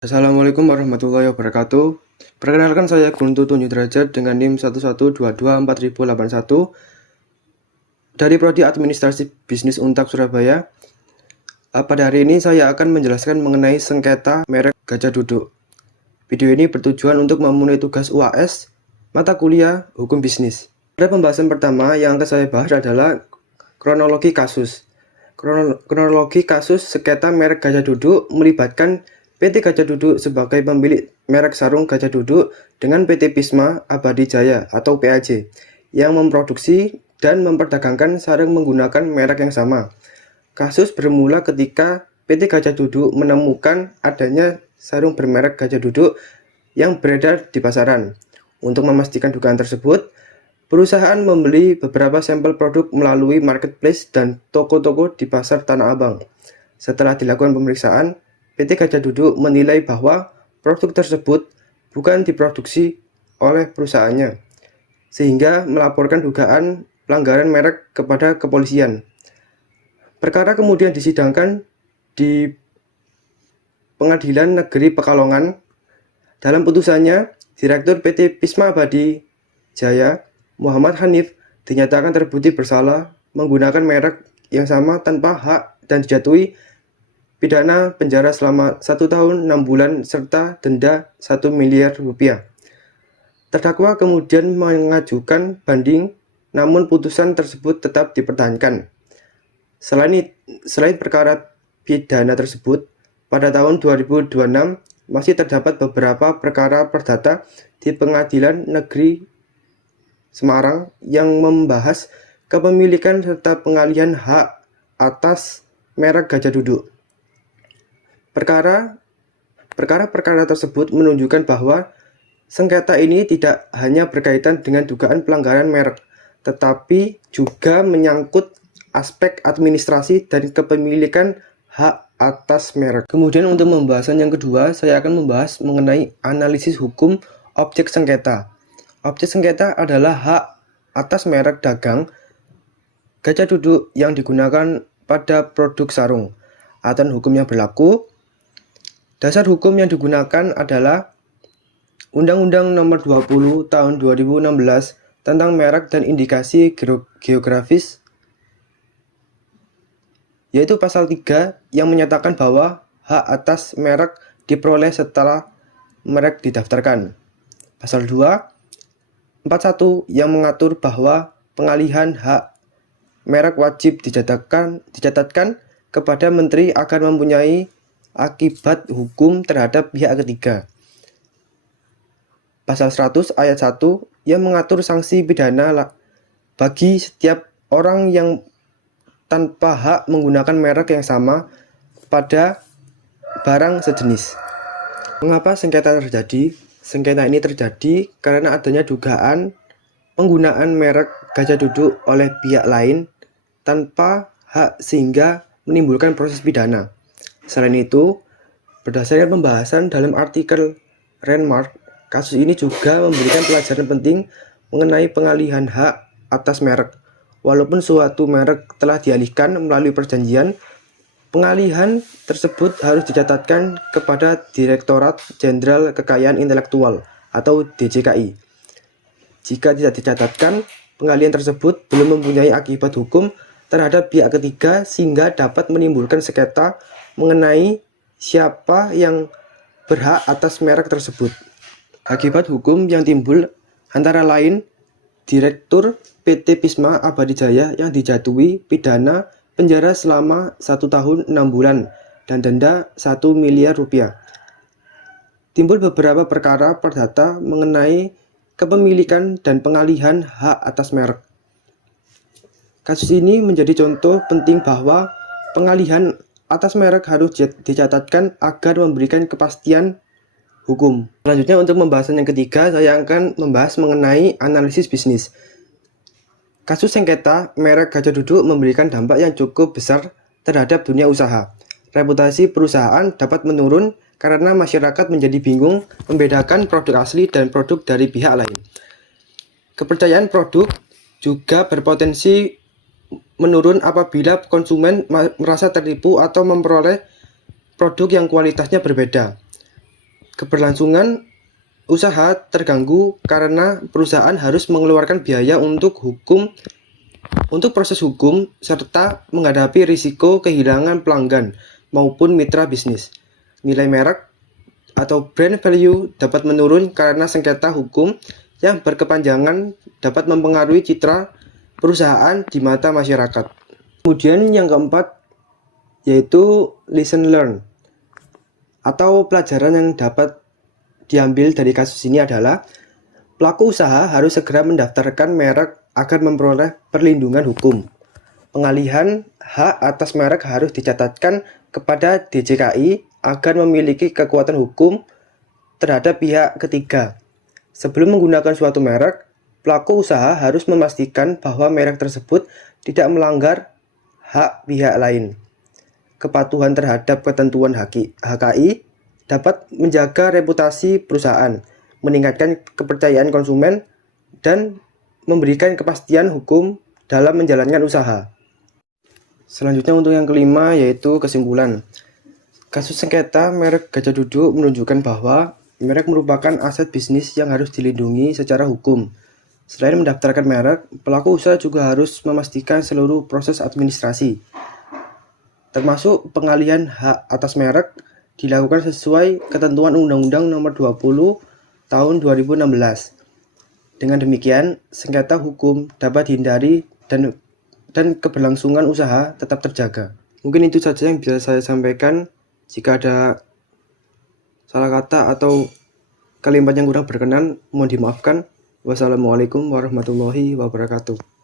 Assalamualaikum warahmatullahi wabarakatuh. Perkenalkan saya Guntur Tunjuk Derajat dengan NIM 11224081 dari Prodi Administrasi Bisnis Untak Surabaya. Pada hari ini saya akan menjelaskan mengenai sengketa merek Gajah Duduk. Video ini bertujuan untuk memenuhi tugas UAS mata kuliah Hukum Bisnis. Pada pembahasan pertama yang akan saya bahas adalah kronologi kasus. Kronologi kasus sengketa merek Gajah Duduk melibatkan PT Gajah Duduk sebagai pemilik merek sarung Gajah Duduk dengan PT Pisma Abadi Jaya atau PAJ yang memproduksi dan memperdagangkan sarung menggunakan merek yang sama. Kasus bermula ketika PT Gajah Duduk menemukan adanya sarung bermerek Gajah Duduk yang beredar di pasaran. Untuk memastikan dugaan tersebut, perusahaan membeli beberapa sampel produk melalui marketplace dan toko-toko di pasar Tanah Abang. Setelah dilakukan pemeriksaan, PT Gajah Duduk menilai bahwa produk tersebut bukan diproduksi oleh perusahaannya, sehingga melaporkan dugaan pelanggaran merek kepada kepolisian. Perkara kemudian disidangkan di Pengadilan Negeri Pekalongan. Dalam putusannya, Direktur PT Pisma Abadi Jaya, Muhammad Hanif, dinyatakan terbukti bersalah menggunakan merek yang sama tanpa hak dan dijatuhi pidana penjara selama 1 tahun 6 bulan serta denda 1 miliar rupiah. Terdakwa kemudian mengajukan banding, namun putusan tersebut tetap dipertahankan. Selain perkara pidana tersebut, pada tahun 2026 masih terdapat beberapa perkara perdata di Pengadilan Negeri Semarang yang membahas kepemilikan serta pengalihan hak atas merek Gajah Duduk. Perkara tersebut menunjukkan bahwa sengketa ini tidak hanya berkaitan dengan dugaan pelanggaran merek, tetapi juga menyangkut aspek administrasi dan kepemilikan hak atas merek. Kemudian untuk pembahasan yang kedua, saya akan membahas mengenai analisis hukum objek sengketa. Objek sengketa adalah hak atas merek dagang Gajah Duduk yang digunakan pada produk sarung. Aturan hukum yang berlaku. Dasar hukum yang digunakan adalah Undang-Undang Nomor 20 Tahun 2016 tentang merek dan indikasi geografis, yaitu pasal 3 yang menyatakan bahwa hak atas merek diperoleh setelah merek didaftarkan. Pasal 241 yang mengatur bahwa pengalihan hak merek wajib dicatatkan kepada menteri agar mempunyai akibat hukum terhadap pihak ketiga. Pasal 100 ayat 1 yang mengatur sanksi pidana bagi setiap orang yang tanpa hak menggunakan merek yang sama pada barang sejenis. Mengapa sengketa terjadi? Sengketa ini terjadi karena adanya dugaan penggunaan merek Gajah Duduk oleh pihak lain tanpa hak sehingga menimbulkan proses pidana. Selain itu, berdasarkan pembahasan dalam artikel Renmark, kasus ini juga memberikan pelajaran penting mengenai pengalihan hak atas merek. Walaupun suatu merek telah dialihkan melalui perjanjian, pengalihan tersebut harus dicatatkan kepada Direktorat Jenderal Kekayaan Intelektual atau DJKI. Jika tidak dicatatkan, pengalihan tersebut belum mempunyai akibat hukum terhadap pihak ketiga sehingga dapat menimbulkan sengketa mengenai siapa yang berhak atas merek tersebut. Akibat hukum yang timbul antara lain Direktur PT Pisma Abadi Jaya yang dijatuhi pidana penjara selama 1 tahun 6 bulan dan denda 1 miliar rupiah. Timbul beberapa perkara perdata mengenai kepemilikan dan pengalihan hak atas merek. Kasus ini menjadi contoh penting bahwa pengalihan atas merek harus dicatatkan agar memberikan kepastian hukum. Selanjutnya untuk pembahasan yang ketiga, saya akan membahas mengenai analisis bisnis. Kasus sengketa merek Gajah Duduk memberikan dampak yang cukup besar terhadap dunia usaha. Reputasi perusahaan dapat menurun karena masyarakat menjadi bingung membedakan produk asli dan produk dari pihak lain. Kepercayaan produk juga berpotensi menurun apabila konsumen merasa tertipu atau memperoleh produk yang kualitasnya berbeda. Keberlangsungan usaha terganggu karena perusahaan harus mengeluarkan biaya untuk proses hukum serta menghadapi risiko kehilangan pelanggan maupun mitra bisnis. Nilai merek atau brand value dapat menurun karena sengketa hukum yang berkepanjangan dapat mempengaruhi citra perusahaan di mata masyarakat. Kemudian yang keempat yaitu lesson learned atau pelajaran yang dapat diambil dari kasus ini adalah pelaku usaha harus segera mendaftarkan merek agar memperoleh perlindungan hukum. Pengalihan hak atas merek harus dicatatkan kepada DJKI agar memiliki kekuatan hukum terhadap pihak ketiga. Sebelum menggunakan suatu merek, pelaku usaha harus memastikan bahwa merek tersebut tidak melanggar hak pihak lain. Kepatuhan terhadap ketentuan HKI dapat menjaga reputasi perusahaan, meningkatkan kepercayaan konsumen, dan memberikan kepastian hukum dalam menjalankan usaha. Selanjutnya untuk yang kelima yaitu kesimpulan. Kasus sengketa merek Gajah Duduk menunjukkan bahwa merek merupakan aset bisnis yang harus dilindungi secara hukum. Selain mendaftarkan merek, pelaku usaha juga harus memastikan seluruh proses administrasi, termasuk pengalihan hak atas merek, dilakukan sesuai ketentuan Undang-Undang Nomor 20 Tahun 2016. Dengan demikian, sengketa hukum dapat dihindari dan keberlangsungan usaha tetap terjaga. Mungkin itu saja yang bisa saya sampaikan. Jika ada salah kata atau kalimat yang kurang berkenan, mohon dimaafkan. Wassalamualaikum warahmatullahi wabarakatuh.